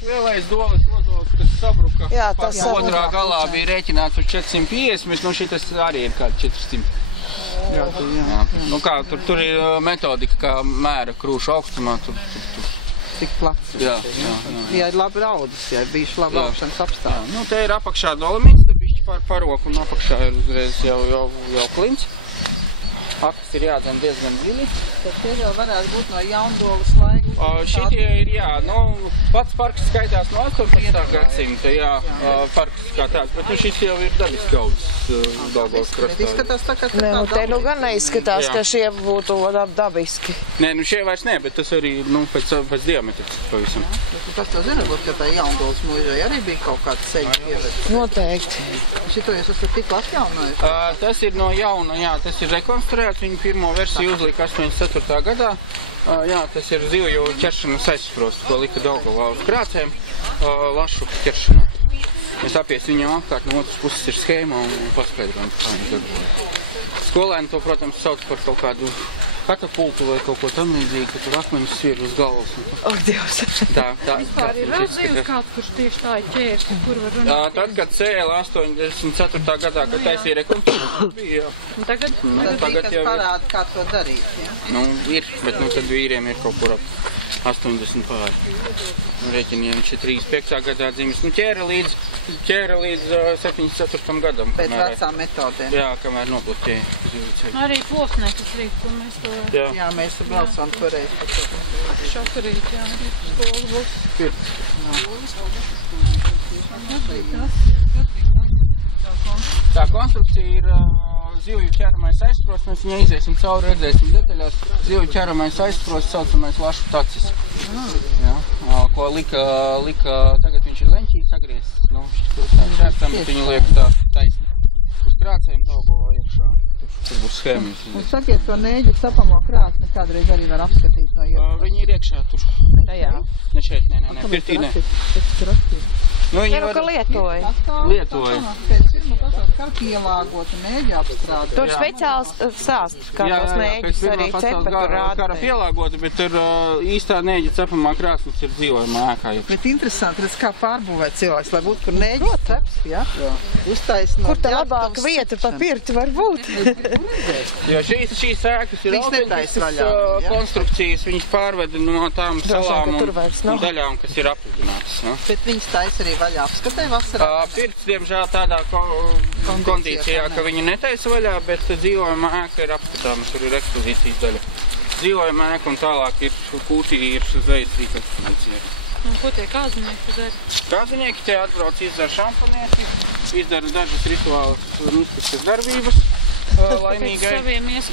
Lielais Doles ozols, kas sabruka. Jā, tas otrā galā bija rēķināts uz 450, bet nu šitas arī ir kādi 400. Jā. Nu kā, tur ir metodika, kā mēra krūšu augstumā. Tik plats. Jā. Jā, ir labi raudas, jā, ir bijuši labi augšanas apstākļi. Nu, te ir apakšā dolomīts, te bišķi par roku un apakšā ir uzreiz jau klints. Akas ir jādzen diezgan dziļi. Tad tie jau varētu būt no Jaundolas laika. Šitie ir, jā, nu, pats parks skaitās no 18. gadsimta, jā, parks kā tāds, bet šis jau ir dabiski audzis Daugavas krastā. Bet izskatās tā, ka Nē, nu te nu gan neizskatās, ka šie būtu dabiski. Nē, nu šie vairs ne, bet tas arī, nu, pēc diametra pavisam. Tu pats to zini, ka tā Jaundolas mūžai arī bija kaut kāds ceļš pievērts. Noteikti. Šito jūs esat tik atjaunojuši? Tas ir no jauna, jā, tas ir rekonstruēts. Viņu pirmo versiju uzlika 84. gadā. Jā, tas ir zivju ķeršanas aizsprosts, ko lika Daugavā uz krācēm, lašu ķeršanā. Mēs apies viņam apkārt, no otras puses ir schēma un paskaidrojam, kā viņi darbojas. Skolēni to, protams, sauc par kaut kādu katapultu vai kaut ko tam līdzīgi, ka tur akmeņus svier uz galvas. Ak, Dievs! Vispār ir redzējums kāds, kurš tieši tā ir ķērs, kur var runāt? Tad, kad cēla 84. gadā, kad taisīja rekonstrukciju, bija, jā. Tagad Tas parāda, kā to darīt, jā? Nu, ir, bet nu tad vīriem ir kaut kur ap 80 pāri. Rēķiniem viņš ir 35. gadā dzimis. Nu, ķēra līdz 74. gadam. Pēc vecām metodēm. Jā, kamēr nobloķēja zivju ceļu. Arī plosnēkas rīt, ko mēs to... Jā, mēs braucām toreiz par to. Šakarīt, jā, arī skolu būs. Pirts. Tā konstrukcija ir zivju ķeramais aizsprosts. Mēs viņai iziesim cauri, redzēsim detaļās. Zivju ķeramais aizsprosts saucamais lašu tacis. Jā, ko lika, tagad viņš ir leņķī sagriezts. Nu, tur šķērstam, bet viņu liek tā taisni. Uz krācēm Daugavā iekšā. Tur būs schēmas. Sakiet, to nēģu sapamo krāsni kādreiz arī var apskatīt no iekšā. Viņi ir iekšā tur. Jā. Ne šeit, nē, pirtī, nē. Nu, viņi ka lietoja. Lietoja. Pēc pirmā pasaules kara pielāgota nēģu apstrāde. Tur speciāls sāsts, kā tos nēģus arī cepa tur rāda. Kara pielāgota, bet tur īstā nēģa cepamā krāsnes ir dzīvojumā ēkā. Bet interesanti, redz, kā pārbūvēt cilvēks, lai būtu, kur nēģis ceps, jā? Uztaisnot. Kur tā labāka vieta pa pirti var būt? Jo šīs ēkas ir autentiskas konstrukcijas, viņas pārveda no tām salām un daļām, kas ir apludinātas. Bet viņas taisa arī vaļā apskatē vasarā? Pirts, diemžēl, tādā kondīcijā, ka viņi netaisa vaļā, bet dzīvojumā ēka ir apskatāma, tur ir ekspozīcijas daļa. Dzīvojumā ēka un tālāk ir kūtī, ir zvejas rīka ekspozīcija. Un ko tie kāzinieki dara? Kāzinieki te atbrauc, izdara šampanieti, izdara dažas rituālas mistiskas darbības. Laimīgai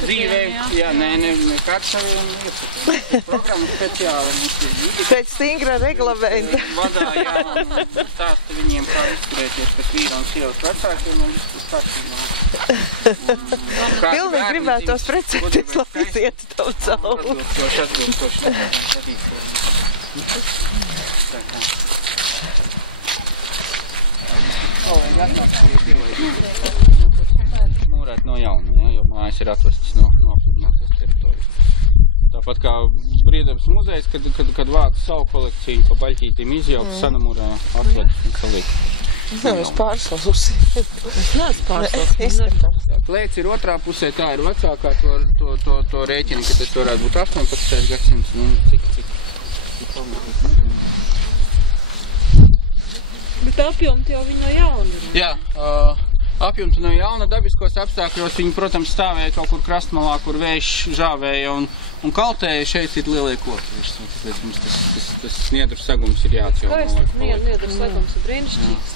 dzīvei. Jā, nē, kāds saviem ieskatīt. Programma speciāla. Pēc stingra reglamenta. Vadā, jā, stāsta viņiem, kā izturēties pēc vīra un sievas vecākiem un viss kārtībā. Pilnīgi gribētos precēties, lai iziet tavu cauri. Atbilstoši. Mūrēt no jauna, ja, jo mājas ir atvestas no apludinātās teritorijas. Tāpat kā Briedabas muzejs, kad vāca savu kolekciju pa baļķītīm izjaukt, sanamūrē atvedus un saliek. Es nevis pārsausi. Es neesmu pārsausi. Klēts ir otrā pusē, tā ir vecākā, to rēķina, ka tas varētu būt 18. gadsimts, nu, cik. Bet apjomti jau viņi no jauna. Jā, apjomti no jauna dabiskos apstākļos. Viņi, protams, stāvēja kaut kur krastmalā, kur vējš žāvēja un kaltēja. Šeit ir lielie koki. Tāpēc mums tas sniedru sagums ir jāatjauno. Skaists sniedru sagums ir brīnišķīgs.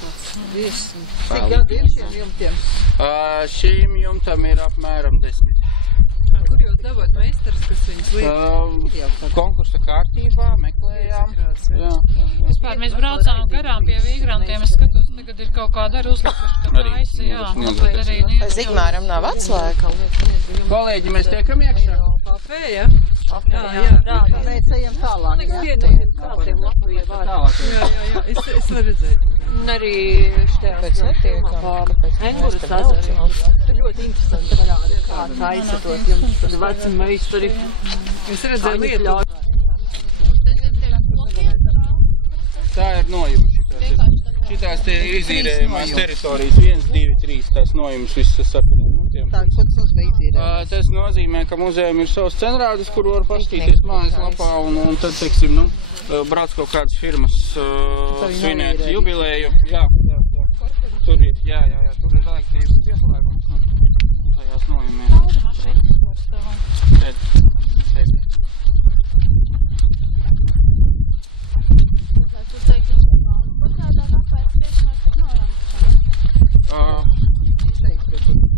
Cik gadi ir šiem jumtiem? Šīm jumtam ir apmēram 10. Kur jūs dabāt meistars, kas viņus liek? Konkursa kārtībā meklējām. Jā. Vispār mēs braucām garām pie vīgrantiem, es skatos, tagad ir kaut kāda arī uzlikuši, ka taisa, jā. Zigmāram nav atslēga. Kolēģi, mēs tiekam iekšā? Kafē, jā? Jā. Mēs ejam tālāk, jā? Jā, es varu redzēt. Un arī štajās Enguras azari. Tur ļoti interesanti parāda, kā taisa tos jums, tad veci meistari. Es redzēju lietu. Tā ir nojumi šitās te izīrējumās teritorijas 1, 2, 3 tās nojumas visas sapinām. Tā, ko tas nozīmē izīrējumās? Tas nozīmē, ka muzejam ir savs cenrādis, kur var pastīties mājaslapā un tad, teiksim, brauc kaut kādas firmas svinēt jubilēju. Jā. Tur ir, jā, tur ir elektrības pieslēgums tajās nojumiem.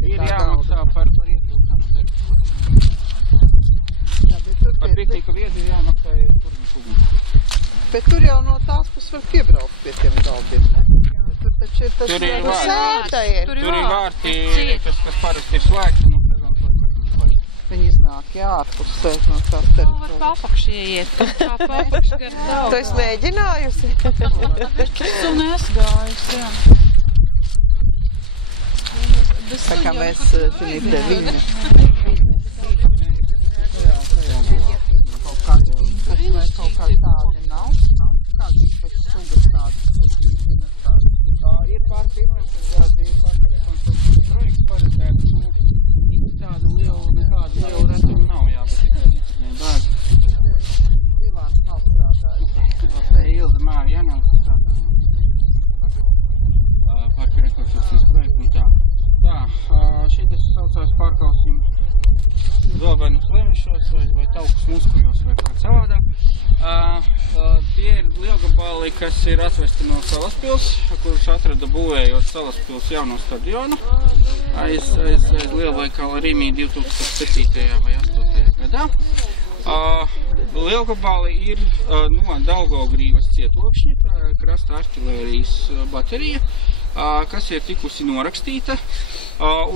Ir jāmaksā par ietilpšanu zemi. Par piektīku vietu ir jāmaksā turmas ugunskurts. Bet tur jau no tās puses var piebraukt pie tiem galdiem, ne? Tur taču ir tas... Tur ir vārti. Tur ir vārti, kas parasti ir slēgti no sezonas laikā. Viņi iznāk, jā, ārpusē no tās teritorijas. Var papakš ieiet, tā papakš gar daudz. Tu esi mēģinājusi? Tu nesgājusi, jā. Tā kā mēs šī te viņa. Vai kaut kā tādi nav? Kādi pēc sugas tādi? Ir pārpīrojumi, kas ir pārpīrojums projekts paredzēts. Tādu nekādu lielu retumu nav, jā, bet tikai nīcitnē bērgi. Ilāns nav strādājis. Ilda Māri Janels strādāja parka rekonstrukcijas projektu un tā. Šitas saucās pārkalsim zobenus lemešos vai taukus muskuļos vai kā savādāk. Tie ir lielgabali, kas ir atvesti no Salaspils, kurus atrada būvējot Salaspils jauno stadionu aiz lielveikala Rīmī 2007. vai 2008. gadā. Lielgabali ir no Daugavgrīvas cietokšņa, krasta artilērijas baterija, kas ir tikusi norakstīta,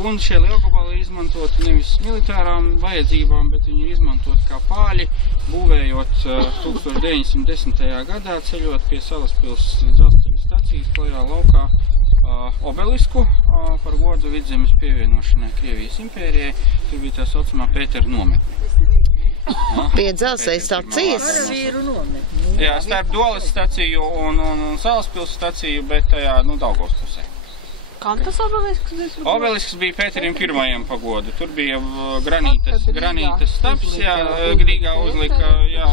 un šie lielgabali izmantoti nevis militārām vajadzībām, bet viņi ir izmantoti kā pāļi, būvējot 1910. gadā, ceļot pie Salaspils dzelzceļa stacijas klajā laukā obelisku par godu Vidzemes pievienošanai Krievijas impērijai. Tur bija tā saucamā Pētera nometne. Pie dzelzceļa stacijas? Jā, starp Doles staciju un Salaspils staciju, bet tajā, Daugavas pusē. Kam tas obelisks? Obelisks bija Pēterim I pagodu. Tur bija granītas stabs, jā, Rīgā uzlika, jā.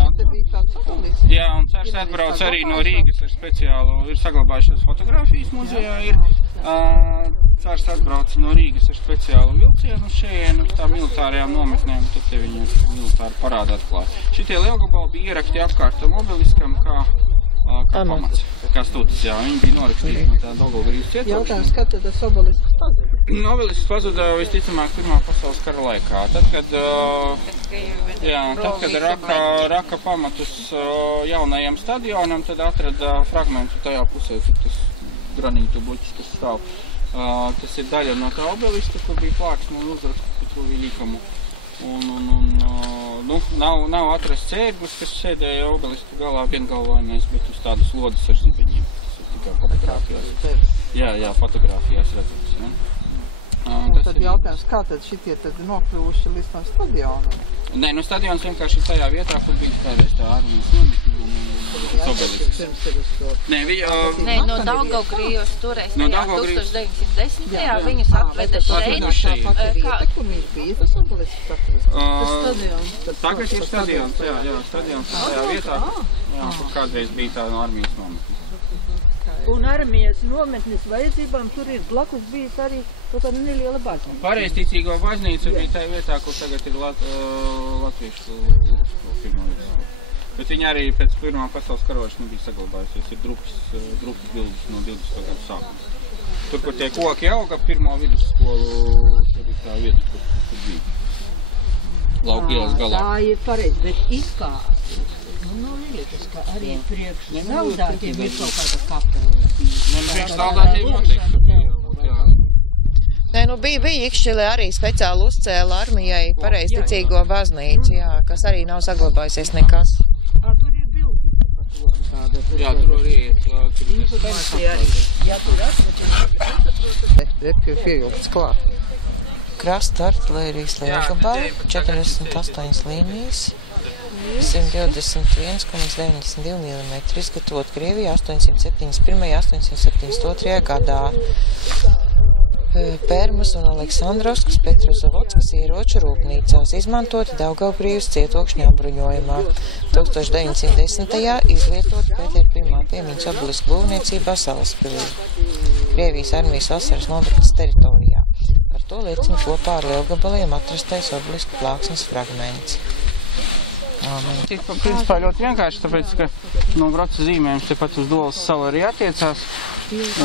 Jā, un cars atbrauc arī no Rīgas ar speciālu, ir saglabājušās fotogrāfijas muzejā, ir. Cars atbrauc no Rīgas ar speciālu vilcienu šejienu, tā militārajām nometnēm, tad te viņi ir militāri parādā atklāja. Šitie lielgabali bija ierakti apkārtam obeliskam kā pamats, kā stūtis, jā, viņi bija norakstīti no tā Daugavgrīvas cietokšņa. Jautājums, kad tad tas obelisks pazuda? Obelisks pazuda visticamāk Pirmā pasaules kara laikā. Tad, kad raka pamatus jaunajam stadionam, tad atrada fragmentu tajā pusē, cik tas granītu buķis, kas stāv. Tas ir daļa no tā obeliska, kur bija plāksne un uzraksts Petru Viļikamu. Nav atrasts ērglis, kas sēdēja obelisku galā viengalvainais, bet uz tādas lodes ar zibeņiem. Tas ir tikai fotogrāfijās. Jā, fotogrāfijās redzams. Tad jautājums, kā tad šitie tad nokļuvuši līdz tam stadionam? Nē, stadions vienkārši ir tajā vietā, kur bija kādreiz tā armijas nometne un obelisks. Nē, no Daugavgrīvas toreiz tajā 1910. Viņus atveda šeit. Kur viņš bija, tas obelisks atveda? Tagad ir stadions, jā, stadions tajā vietā, kur kādreiz bija tā armijas nometne. Un armijas nometnes vajadzībām tur ir blakus bijis arī tāda neliela baznīca. Pareizticīgo baznīca bija tajā vietā, kur tagad ir latviešu pirmo virsmu. Bet viņi arī pēc Pirmā pasaules karošanas nebija saglabājusies. Ir drupas bildes no 20. gadu sākuma. Tur, kur tie koki auga, pirmo vidusskolu, tur ir tā vieta, kur bija. Laukielas galā. Tā ir pareizi, bet izkāp. Liekas, ka arī priekš saldātiem ir kaut kāda kapela. Priekš saldātiem noteikti bija. Nē, bija Ikšķilē arī speciāli uzcēla armijai pareizticīgo baznīcu, jā, kas arī nav saglabājusies nekas. Tur ir bildi par to tāda. Jā, tur arī iet. Informācija arī. Jā, tur Ir pievilkts klāt. Krasta artilērijas lielgabali, 48 līnijas. 121,92 mm, izgatavot Krievijā 871. 872. gadā. Permas un Aleksandrovskas Petrozavodskas ieroču rūpnīcās, izmantoti Daugavpils cietokšņa apbruņojumā. 1910. izvietoti Pētera I piemiņas obelisku būvniecībā Salaspilī, Krievijas armijas vasaras nometnes teritorijā. Par to liecina kopā ar lielgabaliem atrastais obelisku plāksnes fragments. Principā ļoti vienkārši, tāpēc, ka no Groca zīmējums tepat uz Dolas salu arī attiecās.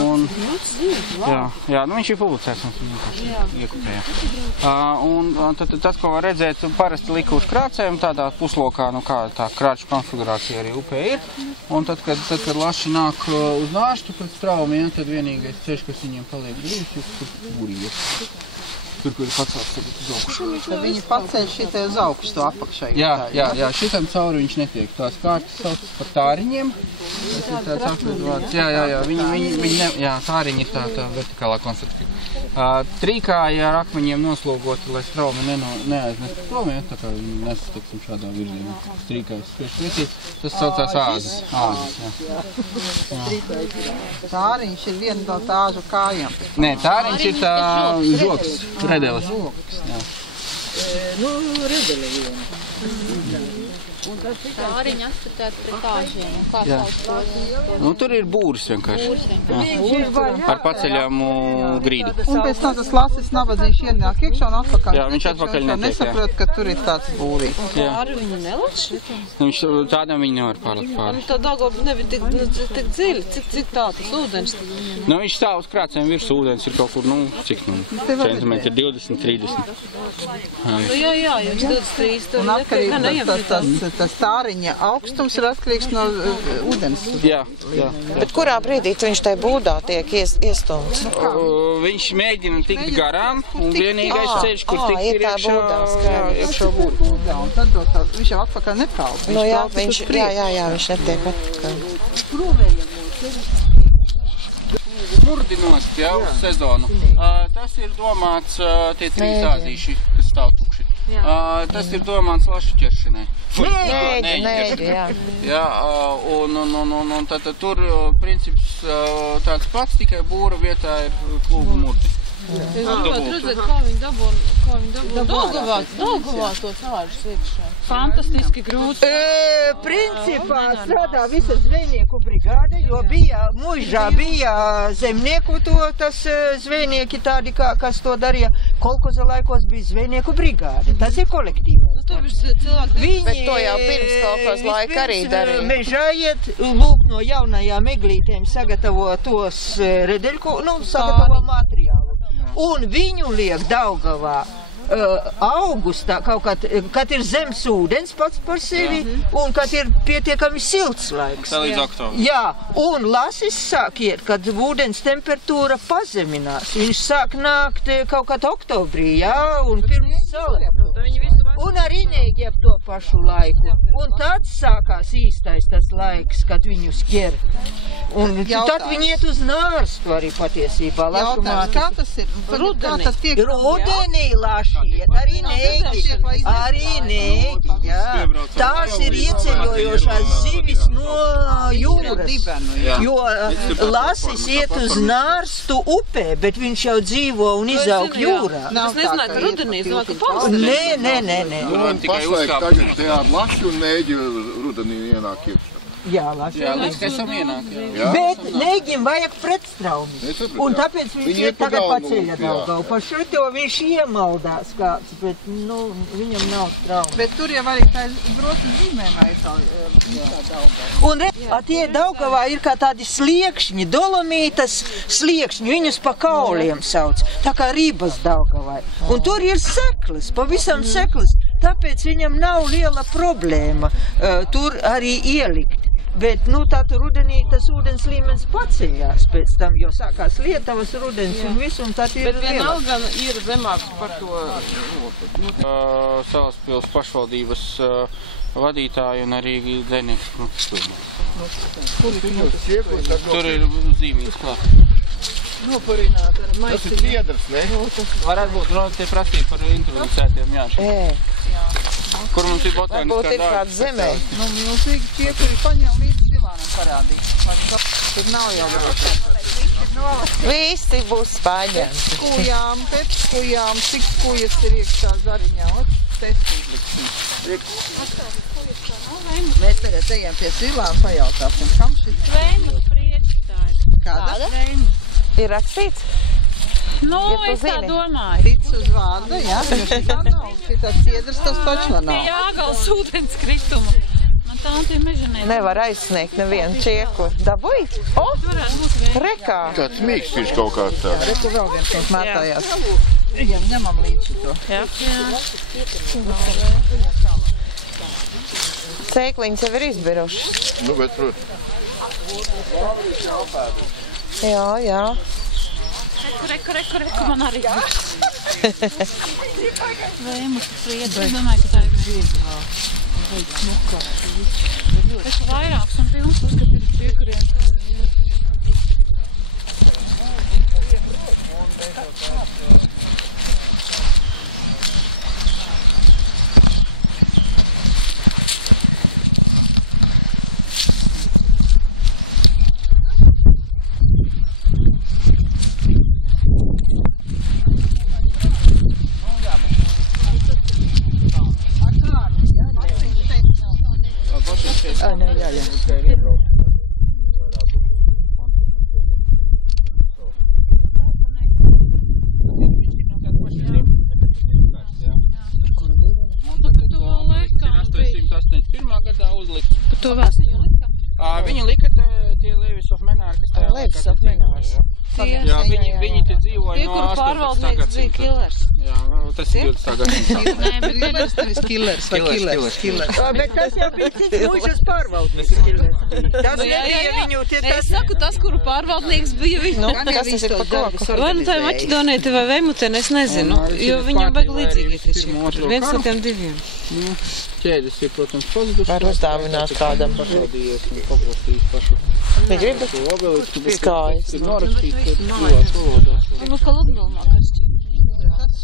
Un, jā, nu viņš ir publicēts, un vienkārši iekupēja. Un tad, ko var redzēt, parasti lika uz krācēm, tādā puslokā, nu kā tā krāču konfigurācija arī upē ir. Un tad, kad laši nāk uz nāštu pēc traumiem, tad vienīgais ceļš, kas viņiem paliek brīvs, ir tur būrījies. Tur, kur ir pacelts tagad uz augšu. Tad viņi paceļ šitai uz augšu to apakšai. Jā, šitam cauri viņš netiek. Tās kārtas sauc par tāriņiem. Tas ir tāds apveidots. Jā, tāriņi ir tā vertikālā konstrukcija. Trīkāja ar akmeņiem noslogoti, lai straumi neaiznestu stromiem, tā kā viņi nesastiksim šādā virzienā. Trīkājas spieši pretī. Tas saucās āzes. Tāriņš ir viena no tāžu kājām. Nē, tāriņš ir tā žoks. Redeles. Nu, redeli viena. Tāriņi atstatēt pret tāžiem. Un kā sauc to? Nu, tur ir būris vienkārši. Ar paceļamu grīdu. Un pēc tam tas lasis navadziņš ienāk iekšā un atpakaļ. Jā, viņš atpakaļ netiek, nesaprot, ka tur ir tāds būrīts. Pāri viņu nelaši? Tādam viņi nevar pārlikt pāri. Tā Daugava nebija tik dziļi, cik tā tas ūdens? Nu, viņš stāv uz krācēm virs ūdens, ir kaut kur, cik, centimetri, 20, 30. Jā, jums 23. Un atkarīgs tas tāriņa augstums ir atkarīgs no ūdens. Jā. Bet kurā brīdī viņš tai būdā tiek iestumts? Viņš mēģina tikt garām, un vienīgais ceļš, kur tikt ir iekšā būrī. Un tad viņš jau atpakaļ nepelp. Viņš netiek atpakaļ. Murdinost, jā, uz sezonu. Tas ir domāts tie 3 tāzīši, kas stāv tukši. Tas ir domāts lašu ķeršanai. Nēģi, jā. Jā, un tad tur princips tāds pats, tikai būra vietā ir klubu murdi. Es gribētu redzēt, kā viņi dabū Daugavā to tāžus iekšā. Fantastiski grūti. Principā strādā visa zvejnieku brigāde, jo mūžā bija zemnieku tas zvejnieki tādi, kas to darīja. Kolkoza laikos bija zvejnieku brigāde. Tas ir kolektīvais. Bet to jau pirms kolkoza laika arī darīja. Mežā iet, lūk no jaunajām eglītēm sagatavo tos redeļku, sagatavo materiālu. Un viņu liek Daugavā augustā, kad ir zemes ūdens pats par sevi, un kad ir pietiekami silts laiks. Tā līdz oktobrim. Jā, un lasis sāk iet, kad ūdens temperatūra pazeminās. Viņš sāk nākt kaut kad oktobrī, jā, un pirms saulē. Un arī neģiep to pašu laiku. Un tad sākās īstais tas laiks, kad viņus ķer. Un tad viņi iet uz nārstu arī patiesībā. Jautājums, kā tas ir? Rudenī laši iet, arī neģi, jā. Tās ir ieceļojošās zivis no jūras. Jo lasis iet uz nārstu upē, bet viņš jau dzīvo un izaug jūrā. Es nezināju, ka rudenī nāk pavasarī. Nē. Pašlaik tagad te ar lašu un neģi rudenī ienāk iekšā. Jā, laši. Jā, līdz, ka esam ienāk. Bet neģim vajag pretstraumi. Un tāpēc viņš iet tagad pa ceļa Daugavu. Pa šito viņš iemaldās kāds, bet, viņam nav straumi. Bet tur jau arī tā grotu zīmējumā ir tā Daugava. Un tie Daugavā ir kā tādi sliekšņi, dolomītas sliekšņi, viņus pa kauliem sauc, tā kā ribas Daugavai. Un tur ir seklis, pavisam seklis, tāpēc viņam nav liela problēma tur arī ielikt. Bet, tā rudenī tas ūdens līmenis paceļās pēc tam, jo sākās Lietavas rudens un visu, un tad ir Bet vienalga ir zemāks par to. Salaspils pašvaldības vadītāji un arī dzejnieki. Tur ir zīmīgs klāt. Noparināti ar maisiņu. Tas ir biedrs, ne? Varētu būt, tie prasīja par introducētiem, jā. Kur mums ir botaniskā Varbūt ir kāds zemē. Nu, milzīgi tie, kuri paņem līdz divānam parādīt. Tur nav jau vēl. Visi būs paņemti. Pēc kujām, cik kujas ir iekšā zariņā. Testi izliksim. Mēs tagad ejam pie zilām pajautāsim, kam šis? Vēņas priekšstājas. Kāda? Ir rakstīts? Nu, Ja es tā zini. domāju. Tic uz vārdu, jā? Jo šitā nav. Šitā ciedrs tas točla nav. Pie Jāgals ūdens krituma. Man tā tie mežanē. Nevar aizsniegt nevienu čieku. Dabūj? O, Varētu būt vēņas. rekā. Tāds mīkstīši kaut kāds tāds. Re, tur vēl viens mums mētājās. Ņemam līdz šito. Cēkliņas jau ir izbiruši. Nu, bet, protams. Jā. Reku, man arī. Vēņas priekšstājas. Es domāju, ka tā ir vēņas. Es vairāks un pilns uzskatīt tie, kuriem. Viņi lika tie Levis of Menāri, kas tajā Levis of Menārs. Jā, viņi te dzīvoja Tie, no kur 18. pārvaldnieks bija killers. Jā, tas ir 20. gadsimta. Nē, bet killers nevis killers vai killers. Bet tas jau bija cits mūžas pārvaldnieks. Tas nebija viņu tie Es saku, tas, kuru pārvaldnieks bija viņa. Nu, kas tas ir pa koku? Vai nu tā ir Maķedonēta vai Vemutēna, es nezinu. Jo viņam vajag līdzīgi tie šī. Viens no tiem diviem. Ķēdes ir, protams, pazuduši. Var uzdāvināt kādam. Pašādījies un pabalstījis pašu. Negribu? Skaisti. Ir norakstīts divās valodās. Nu, ka Ludmilmā, kas šķiet.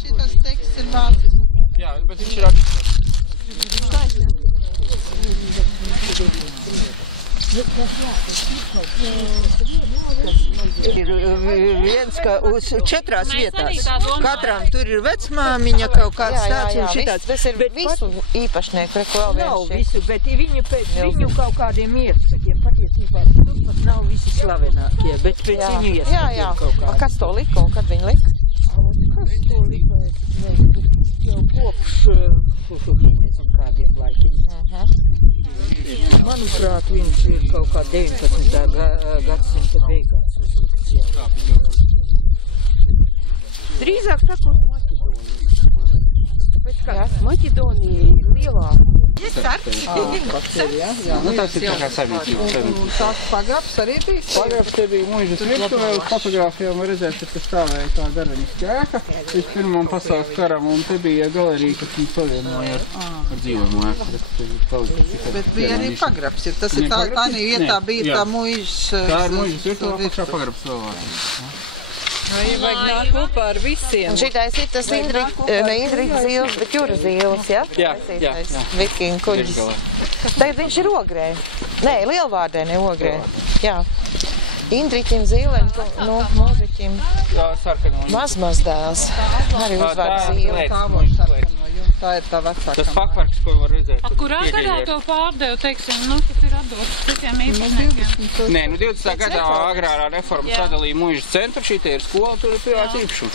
Šitas teksts ir vācis. Jā, bet viņš ir atšķirts. Ir viens, ka uz 4 Mēs vietās. arī tā domājam. Katram tur ir vecmāmiņa kaut kāds tāds un šitāds. Tas ir visu īpašnieku, ko vēl Nav viens šī. visu, bet viņi pēc viņu kaut kādiem ieskatiem patiesībā tur pat nav visi slavenākie, bet pēc viņu Jā, ieskatiem kaut A, kādiem. kas to lika un kad viņi lika? Kas to lika? Jau kopš nezinu kādiem laikiem. Manuprāt, viņš ir kaut kā 19. gadsimta beigās uzlikts jau. Drīzāk tā kā uz Maķedoniju. Bet kā Maķedonija ir lielā. Nu, tas ir tā kā savienība. Un tās pagrabs arī bija? Pagrabs te bija mūžas virtuvē, uz fotogrāfijām var redzēt, ka te stāvēja tā Daraņas ēka līdz Pirmam pasaules karam, un te bija galerija, kas viņu savienoja ar dzīvojumu ēku. Bet bija arī pagrabs. Tas ir tā vietā bija tā muižas... Tā ir mūžas virtuvē, apakšā pagrabs vēl vārds. Vajag nāk kopā ar visiem. Un šitais ir tas Indrika zīles, bet jūra zīles, ja? Jā. Vikingu kuģis. Tagad viņš ir Ogrē. Nē, Lielvārdē, ne Ogrē. Jā. Indriķim zīlēm, no mūziķim. Jā, sarkano. Mazdēls. Arī uzvārds zīle. Tā ir tā vecākā. Tas fakvarks, ko var redzēt. Kurā gadā to pārdevu, teiksim, nu, kas ir atdots citiem īpašniekiem? Nē, nu 20. gadā agrārā reforma sadalīja mūžas centru, šī te ir skola, tur ir privāts īpašums.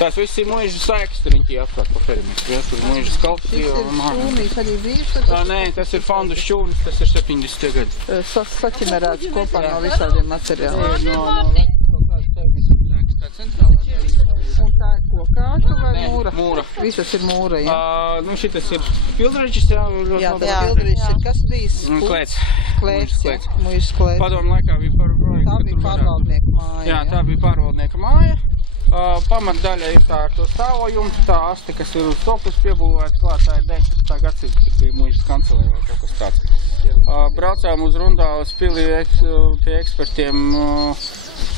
Tās viss ir mūžas sēkas, tur viņi apkārt pa perimetru, ja, tur mūžas kalpstīva un Šķūnīs arī bija. Nē, tas ir fondu šķūnis, tas ir 70. gadi. Saķimerēts kopā no visādiem materiāliem. Un tā ir kokāta vai mūra? Mūra. Visas ir mūra, jā? Nu, šitas ir pildreģis, jā. Jā, tas pildreģis ir kas bijis? Klēts. Klēts, jā. Mūžas klēts. Padomu laikā bija projekts. Tā bija pārvaldnieka māja. Jā, tā bija pārvaldnieka māja. Pamatdaļa ir tā ar to stāvojumu, tā aste, kas ir uz topus piebūvēta klāt, tā ir 19. gadsimta, kas bija mūžas kancelē vai kaut kas tāds. Braucām uz Rundāles pili pie ekspertiem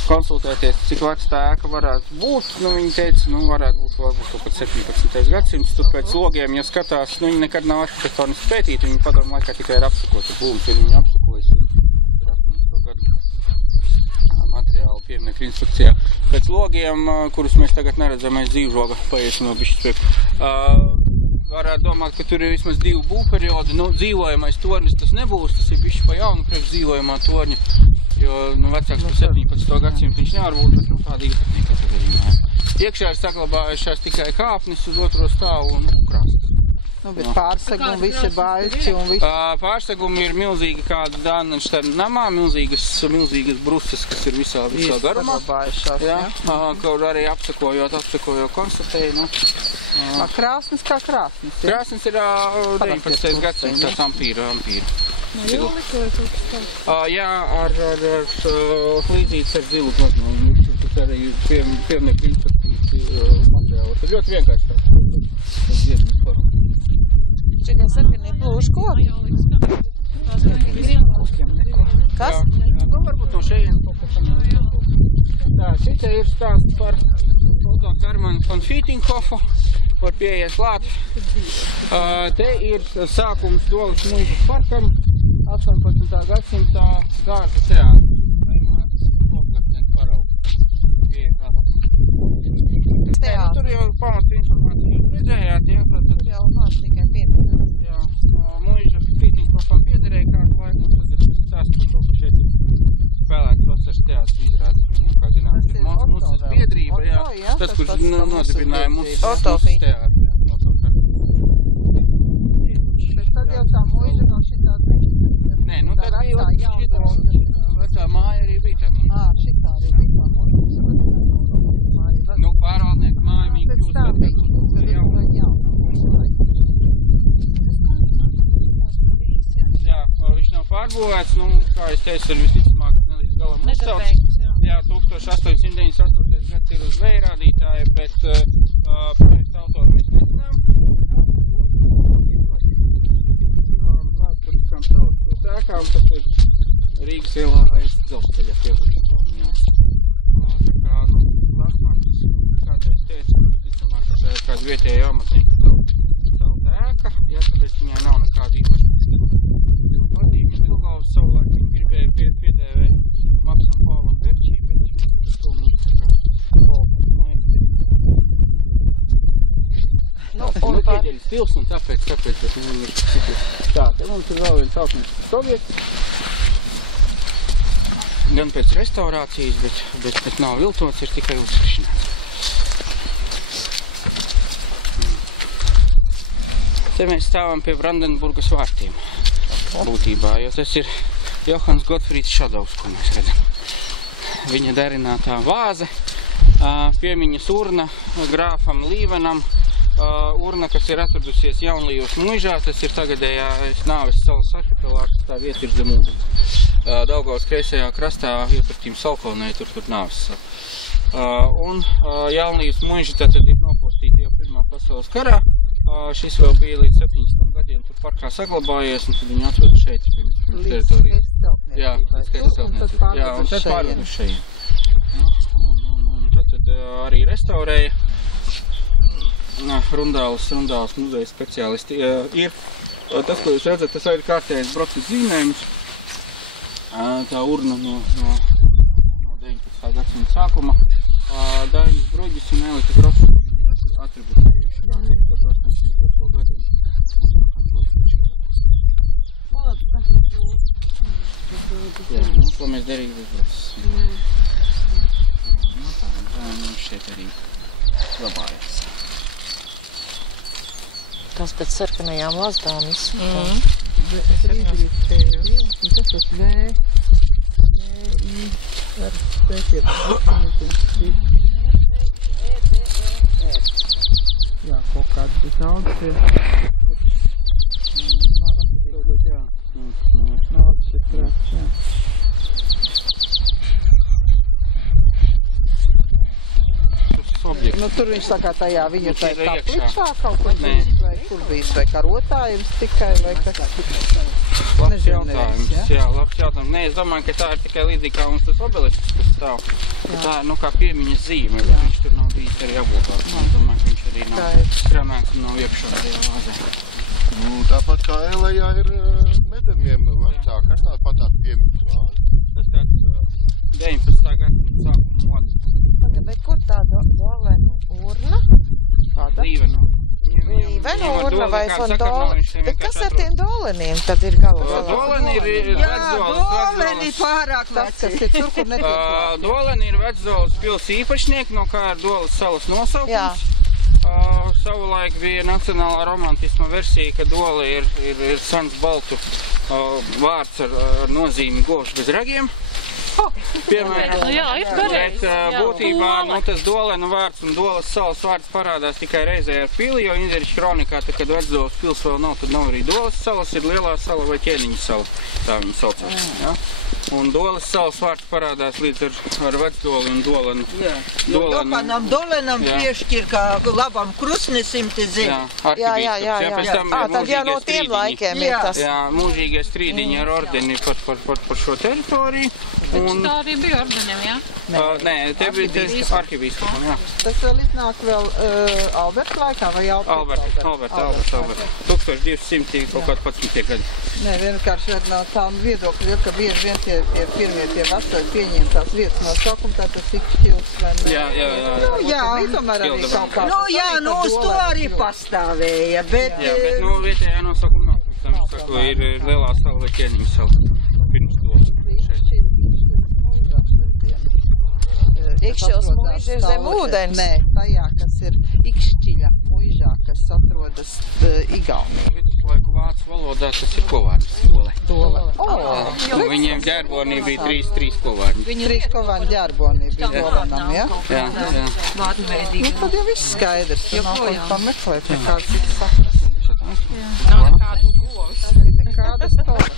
konsultēties, cik vecs tā ēka varētu būt. Viņi teica, varētu būt varbūt pat 17. gadsimts. Tur pēc logiem, ja skatās, viņi nekad nav arhitektoniski pētīti, viņi padomu laikā tikai ir apsakoti būvs, ir viņi apsakojas ir 18. gadu materiālu pieminekļu instrukcijā. Pēc logiem, kurus mēs tagad neredzam, mēs dzīvžoga paiesim no bišķis priekš. Varētu domāt, ka tur ir vismaz 2 būvperiodi. Dzīvojamais tornis tas nebūs, tas ir bišķi pa jaunu priekš dzīvojamā torņa. Jo vecāks par 17. gadsimtu viņš nevar būt, bet tāda īpatnīga tur ir. Iekšā ir saglabājušās tikai kāpnes uz otro stāvu un krāstas. Bet pārsegumi visi ir baļķi un visi. Pārsegumi ir milzīgi kāda Dānenšteina namā, milzīgas bruses, kas ir visā garumā. Jā, kur arī apsakojot konstatēja. Krāsnes kā krāsnes? Krāsnes ir 19. gadsimta ampīra. Jā, ar līdzīts ar zilu glaznojumu. Tas arī pieminekļu instrukcijas materiāli. Tas ļoti vienkārši tāds dziesmas forma. Šitie sarkanie plūši koki? Kas? Varbūt no šeien kaut ko paņemt. Tā, šitie ir stāsts par Otto Hermannu von Fītinghofu. Var pieiet klāt. Te ir sākums Dolas muižas parkam. 18. gadsimtā Gārza teātris. Veimārs Lopgarten paraugs. Pieiet klāt. Tur jau pamatu informāciju jūs redzējāt, ja? Tur jau mās tikai piederēja. Jā, muiža Fītinghofam piederēja kādu laiku, un tad ir stāsts par to, ka šeit ir spēlēts vasaras teātris izrādes. Viņam, kā zināms, ir mūsu biedrība, jā. Tas, kurš nodibināja mūsu teātri. Bet tad jau tā muiža no šitā bija. Nē, tad bija vecā māja arī bija tā muiža. Šitā arī bija tā muiža. Pārvaldnieku māja viņa kļūst par Jā, viņš nav pārbūvēts, kā es teicu, ir visticamāk nelīdz galam uzcelts. Jā, 1898. gads ir uz vēja rādītāja, bet projekta autoru mēs nezinām. Vēsturiskām savas ēkām, tas ir Rīgas ielā aiz dzelzceļa pievienošanās. Tā kā, Vācmārs kādreiz teica, ticamāk, ka tā ir kāda vietēja amatnieka celta ēka, ja tāpēc viņai nav nekāda īpaša patība. Ilgavas savulaik viņi gribēja piedēvēt Maksam Paulam Berčī, bet to mums tā kā Pauls maigi Pieģeļas pils un tāpēc, bet viņi ir citus. Tā, te mums ir vēl viens autnisks objekts. Gan pēc restaurācijas, bet nav viltots, ir tikai uzsvešanāts. Te mēs stāvam pie Brandenburgas vārtiem būtībā, jo tas ir Johans Gottfrieds Šadovs, ko mēs redzam. Viņa darinātā vāze, piemiņas urna grāfam Līvenam, urna, kas ir atradusies Jaunlījos muižā, tas ir tagadējais Nāves salas arhipelāgs, tā vieta ir zem ūdens. Daugavas kreisajā krastā iepratīm Salkonē, tur Nāves sala. Un Jaunlījos muiža tātad ir nopostīta jau Pirmā pasaules karā. Šis vēl bija līdz 17 gadiem tur parkā saglabājies, un tad viņu atveda šeit, pirms teritorijas. Jā, līdz Kristceltniecībai. Jā, un tad pārved uz šeit. Un tad arī restaurēja. Rundāls muzeja speciālisti ir. Tas, ko jūs redzat, tas ir kārtējais brocis zīmējums. Tā urna no 19. gadsimta sākuma. Dainis Bruģis un Elita Grosa ir atributējuši kā 1882. gadu un Johan Gottfrieds Šadovs. Jā, ko mēs darīju bez Brosas. Tā mums šeit arī labājas. Tas pēc sarkanajām lazdām izskatās. Es arī izrīstēju. Un kas tas V? V, I, R, Jā, kaut kāds ir daudz pie. Nav atšķirts, jā. Nu, tur viņš tā kā tajā viņu tā kapličā kaut kur bijis, vai kur bijis, vai karotājums tikai, vai kas. labs Nežēl jautājums. nevis, Jā, labs jautājums. Nē, es domāju, ka tā ir tikai līdzīgi kā mums tas obelisks, kas stāv. Tā ir, kā piemiņas zīme, bet viņš tur nav bijis arī apglabāts. Es domāju, ka viņš arī nav skramēts un nav iekšā tajā vāzē. Tāpat kā Elejā ir medemiem vecā, kas tāpat tā piemiņas vāze. Tas tāds 19. gadsimta sākuma mods. Bet kur tā dolēnu urna? Līvenu. Līvenu urna vai dolēni? Bet kas ar tiem doleniem tad ir galā? Doleni ir doleni pārāk Tas, kas ir tur, kur netiek. Doleni ir Vecdoles pils īpašnieki, no kā ir Doles salas nosaukums. Savulaik bija nacionālā romantisma versija, ka Dole ir sens baltu vārds ar nozīmi govs bez ragiem. Piemēram, bet būtībā tas Dolenu vārds un Doles salas vārds parādās tikai reizē ar pili, jo Indriča kronikā, kad Vecdoles pils vēl nav, tad nav arī Doles salas, ir Lielā sala vai Ķēniņa sala, tā viņi saucās. Ja? Un Doles salas vārds parādās līdz ar Vecdoli un Dolenu. Johanam Dolenam piešķir kā labam krustnesim te zemi. Jā. Tad jau no tiem laikiem ir tas. Jā, mūžīgie strīdiņi ar ordeni par šo teritoriju. Taču tā arī bija ordeniem, jā? Nē, te bija arhibīskapam, jā. Tas vēl iznāk vēl Alberta laikā vai Alberta. 1200 kaut kāds 11. gadi. Nē, vienkārši no tām viedokļi ir, ka bieži vien tie pirmie vasaļi pieņem tās vietas no sākuma, tā tas ik šķils vai ne? Jā. Tomēr arī kaut kā. Uz to arī pastāvēja, bet... Jā, bet vietējā nosakuma nav. Tam es saku, ir Lielā sala vai Ķēniņa sala. Pirms to. Ikšķils muiža ir zem ūdens. Nē, tajā, kas ir Ikšķiļa muižā, kas atrodas Igaunijā. Viduslaiku vācu valodā tas ir kovārnis Dole. Viņiem ģērbonī bija 3 kovārņi. 3 kovārņi ģērbonī bija Dolenam, ja? Jā. Tad jau viss skaidrs. Nav kaut pameklēt nekāds cits sakras. Nav nekādu govs. Nekādas tolas.